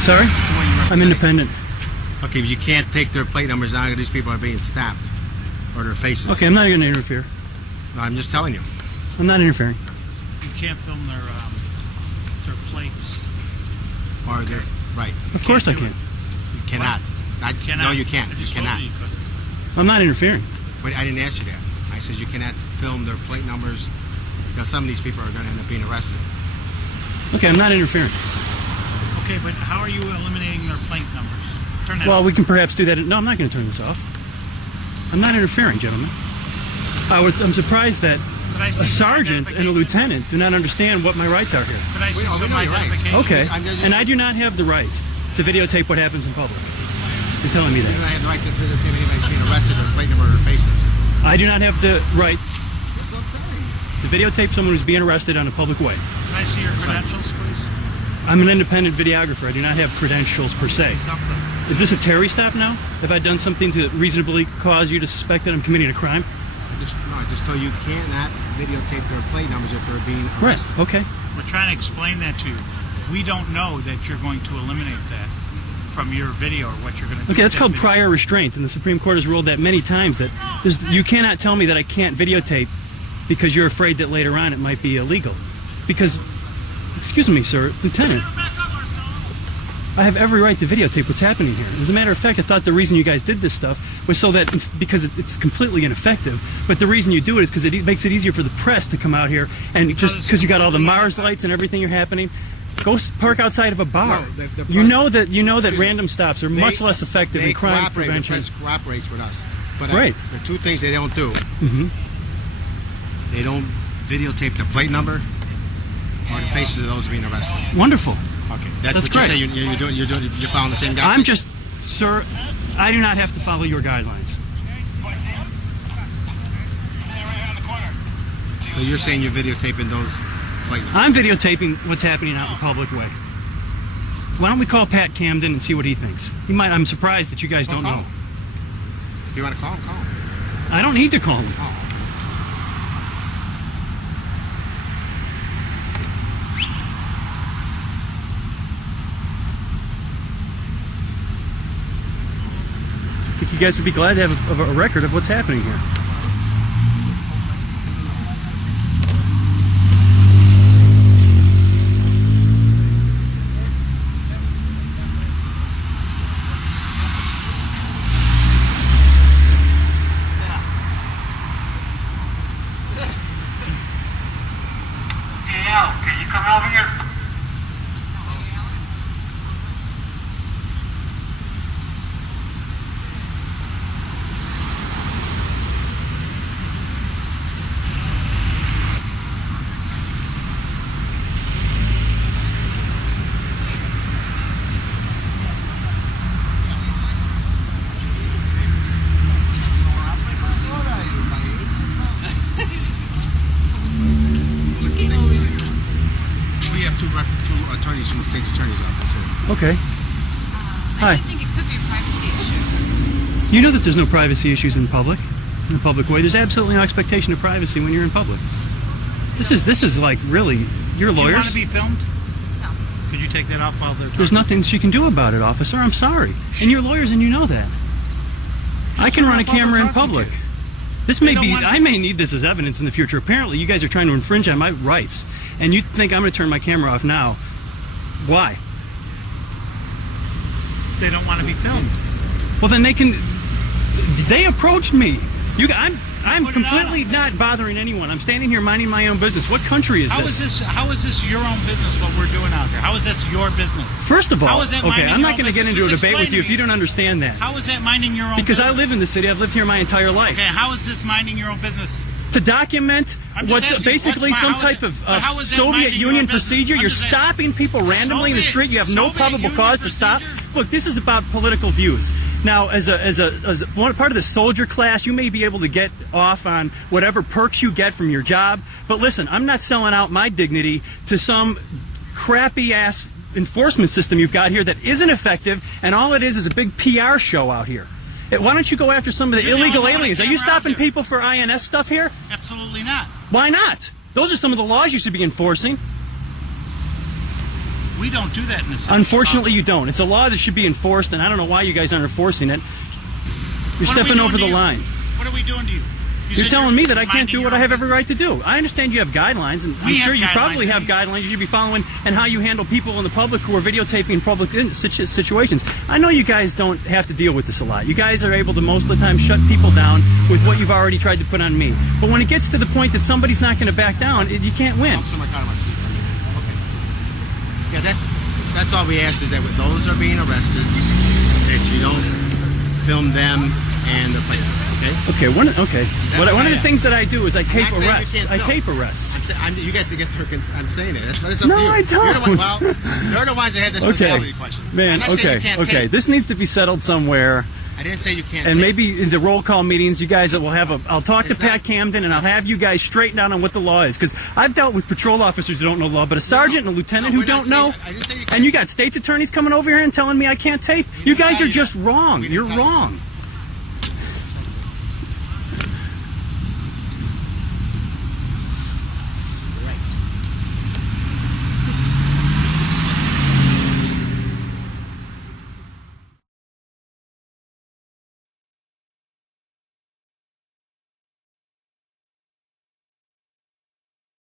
I'm sorry? I'm independent. Okay, but you can't take their plate numbers out. These people are being stabbed, or their faces. Okay, I'm not going to interfere. No, I'm just telling you. I'm not interfering. You can't film their plates. Or their right. Of course I can. You cannot. No, you can't. You cannot. I'm not interfering. But I didn't ask you that. I said you cannot film their plate numbers because some of these people are going to end up being arrested. Okay, I'm not interfering. Okay, but how are you eliminating their plate numbers? Turn that Well, off. we can perhaps do that. No, I'm not going to turn this off. I'm not interfering, gentlemen. I'm surprised that Could I see a some sergeant and a identification? lieutenant do not understand what my rights are here. Could I see We some know your rights. identification? Okay, I'm just- and I do not have the right to videotape what happens in public. You're telling me You that. don't have the right to videotape anybody being arrested or plate number or their faces. I do not have the right to videotape someone who's being arrested on a public way. Can I see your credentials, please? I'm an independent videographer. I do not have credentials per se. Stop them. Is this a Terry stop now? Have I done something to reasonably cause you to suspect that I'm committing a crime? I just told you cannot videotape their plate numbers if they're being Right. arrested. Okay. We're trying to explain that to you. We don't know that you're going to eliminate that from your video or what you're going to do. Okay, that's with called that video. prior restraint, and the Supreme Court has ruled that many times that you cannot tell me that I can't videotape because you're afraid that later on it might be illegal. Because, excuse me, sir, Lieutenant, I have every right to videotape what's happening here. As a matter of fact, I thought the reason you guys did this stuff was so that because it's completely ineffective. But the reason you do it is because it makes it easier for the press to come out here and just because you got all the Mars lights and everything are happening. Go park outside of a bar. No, the you know that Excuse me. random stops are much less effective in crime prevention. The press cooperates with us. But Right. the two things they don't do, they don't videotape the plate number or the faces of those being arrested. Wonderful. Okay, that's what great. you say. You're following the same guy. I'm just, sir, I do not have to follow your guidelines. So you're saying you're videotaping those plate numbers? I'm videotaping what's happening out in the public way. Why don't we call Pat Camden and see what he thinks? He might. I'm surprised that you guys don't Call know. him. If you want to call him, call him. I don't need to call him. Oh. I think you guys would be glad to have a record of what's happening here. Can you come over here? We have two attorneys from the state's attorney's office here. Okay. I Hi. do think it could be a privacy issue. You know that there's no privacy issues in the public way. There's absolutely no expectation of privacy when you're in public. This is like really, you're Do you want lawyers. to be filmed? No. Could you take that off while they're talking? There's nothing she can do about it, officer. I'm sorry. And you're lawyers and you know that. I can run a camera in public. This may don't be, want to- I may need this as evidence in the future. Apparently, you guys are trying to infringe on my rights. And you think I'm going to turn my camera off now. Why? They don't want to be filmed. Well, then they approached me. I'm Put it on completely them. not bothering anyone. I'm standing here minding my own business. What country is How this? is this your own business, what we're doing out here? How is this your business? First of all, How is that okay, minding I'm your not own going to get business? into a Just debate with explain you to if you me. don't understand that. How is that minding your own Because business? I live in the city. I've lived here my entire life. Okay, how is this minding your own business? To document I'm just what's asking, basically what's my- some how is type it- of but how is that Soviet minding your Union own business? procedure. I'm You're just stopping people randomly in the Soviet- street. You have no Soviet probable Union cause to stop. procedure? Look, this is about political views. Now, as one part of the soldier class, you may be able to get off on whatever perks you get from your job. But listen, I'm not selling out my dignity to some crappy ass enforcement system you've got here that isn't effective, and all it is a big PR show out here. Why don't you go after some of the You're the illegal only one aliens? Are on you camera out stopping there. people for INS stuff here? Absolutely not. Why not? Those are some of the laws you should be enforcing. We don't do that in the city. Unfortunately, you don't. It's a law that should be enforced, and I don't know why you guys aren't enforcing it. You're What are we stepping doing over to the you? line. What are we doing to you? You're said telling me that I can't minding do what your I have own every right to do. I understand you have guidelines, and I'm We have sure you guidelines, probably have and guidelines you should be following, and how you handle people in the public who are videotaping in public situations. I know you guys don't have to deal with this a lot. You guys are able to most of the time shut people down with what you've already tried to put on me. But when it gets to the point that somebody's not going to back down, you can't win. Officer Mercado wants to see that. Okay. Yeah, that's all we ask is that when those are being arrested, that you don't film them and the plate. Okay. Okay. One of the I things that I do is I tape not saying you arrests. can't I film. tape arrests. You got to get their I'm saying it. That's up No, to you. I don't. You're the ones that had this Okay, legality question. man. I'm not saying you Okay. can't Okay. tape. This needs to be settled somewhere. I didn't say you can't. And tape. maybe in the roll call meetings, you guys will have I'll talk to It's Pat not- Camden, and I'll have you guys straighten out on what the law is. Because I've dealt with patrol officers who don't know law, but a sergeant and a lieutenant No, who we're not don't know. saying that. I didn't say you can't. And you got state's attorneys coming over here and telling me I can't tape. You didn't guys tell are you just that. wrong. We didn't You're tell you. wrong.